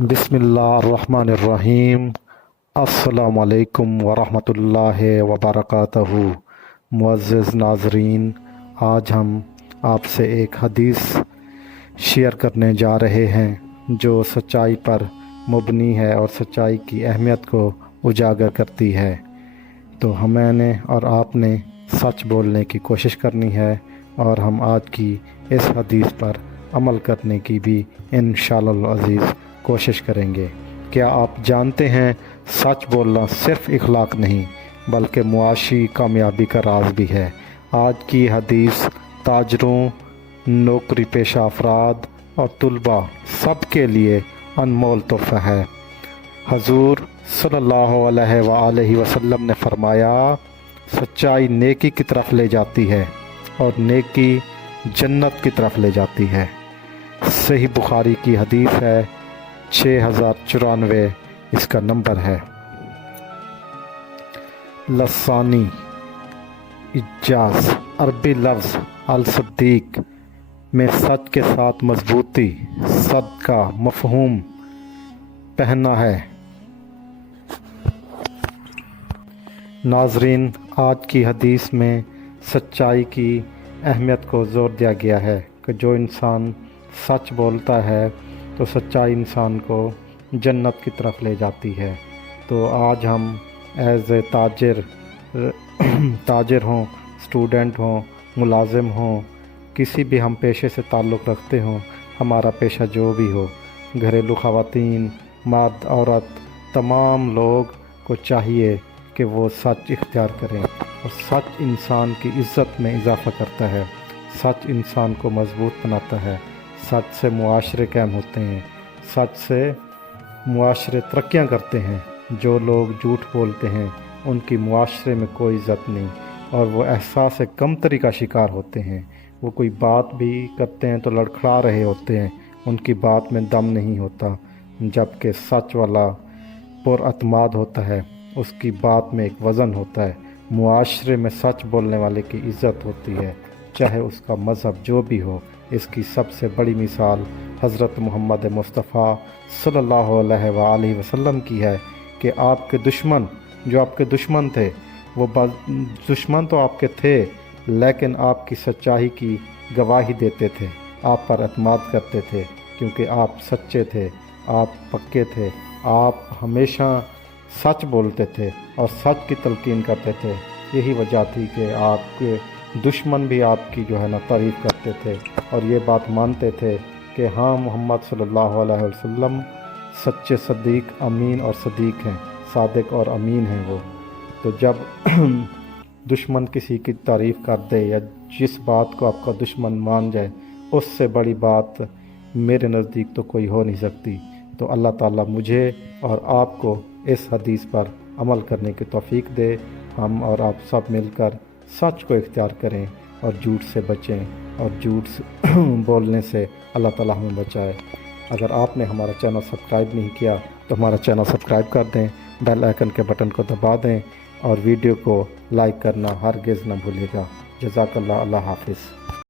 बिस्मिल्लाहिर्रहमानिर्रहीम। अस्सलामु अलैकुम वरहमतुल्लाहि वबरकातुहू। मुअज़्ज़िज़ नाज़रीन, आज हम आपसे एक हदीस शेयर करने जा रहे हैं जो सच्चाई पर मुबनी है और सच्चाई की अहमियत को उजागर करती है। तो मैंने और आपने सच बोलने की कोशिश करनी है और हम आज की इस हदीस पर अमल करने की भी इंशाअल्लाह अज़ीज़ कोशिश करेंगे। क्या आप जानते हैं, सच बोलना सिर्फ़ इखलाक नहीं बल्कि मुआशी कामयाबी का राज भी है। आज की हदीस ताजरों, नौकरी पेशा अफराद और तुलबा सब के लिए अनमोल तोहफ़ा है। हजूर सल्लल्लाहु अलैहि वसल्लम ने फरमाया, सच्चाई नेकी की तरफ ले जाती है और नेकी जन्नत की तरफ ले जाती है। सही बुखारी की हदीस है, 6094 इसका नंबर है। लसानी इजाज़ अरबी लफ्ज़ अल सद्दीक में सच के साथ मजबूती, सद का मफहूम पहना है। नाजरीन, आज की हदीस में सच्चाई की अहमियत को ज़ोर दिया गया है कि जो इंसान सच बोलता है तो सच्चाई इंसान को जन्नत की तरफ ले जाती है। तो आज हम एज़ ए ताजिर हों, स्टूडेंट हों, मुलाजिम हों, किसी भी हम पेशे से ताल्लुक़ रखते हों, हमारा पेशा जो भी हो, घरेलू ख़वातीन, मर्द, औरत, तमाम लोग को चाहिए कि वो सच इख्तियार करें। और सच इंसान की इज़्ज़त में इजाफ़ा करता है, सच इंसान को मजबूत बनाता है, सच से मुआशरे कायम होते हैं, सच से मुआशरे तरक्कियाँ करते हैं। जो लोग झूठ बोलते हैं उनकी मुआशरे में कोई इज़्ज़त नहीं और वो एहसास कमतरी का शिकार होते हैं। वो कोई बात भी करते हैं तो लड़खड़ा रहे होते हैं, उनकी बात में दम नहीं होता। जबकि सच वाला पुरअतमाद होता है, उसकी बात में एक वज़न होता है। मुआशरे में सच बोलने वाले की इज़्ज़त होती है, चाहे उसका मज़हब जो भी हो। इसकी सबसे बड़ी मिसाल हज़रत मोहम्मद मुस्तफ़ा सल्लल्लाहु अलैहि वसल्लम की है कि आपके दुश्मन, जो आपके दुश्मन थे, वो दुश्मन तो आपके थे लेकिन आपकी सच्चाई की गवाही देते थे, आप पर एतमाद करते थे क्योंकि आप सच्चे थे, आप पक्के थे, आप हमेशा सच बोलते थे और सच की तलकीन करते थे। यही वजह थी कि आपके दुश्मन भी आपकी जो है ना तारीफ़ करते थे और ये बात मानते थे कि हाँ, मोहम्मद सल्लल्लाहु अलैहि वसल्लम सच्चे सदीक, अमीन और सदीक हैं, सादिक और अमीन हैं वो। तो जब दुश्मन किसी की तारीफ़ कर दे या जिस बात को आपका दुश्मन मान जाए, उससे बड़ी बात मेरे नज़दीक तो कोई हो नहीं सकती। तो अल्लाह ताला मुझे और आपको इस हदीस पर अमल करने की तौफीक दे। हम और आप सब मिलकर सच को इख्तियार करें और झूठ से बचें और झूठ बोलने से अल्लाह ताला हमें बचाए। अगर आपने हमारा चैनल सब्सक्राइब नहीं किया तो हमारा चैनल सब्सक्राइब कर दें, बेल आइकन के बटन को दबा दें और वीडियो को लाइक करना हरगिज़ न भूलिएगा। जज़ाकल्लाह। अल्लाह हाफ़िज़।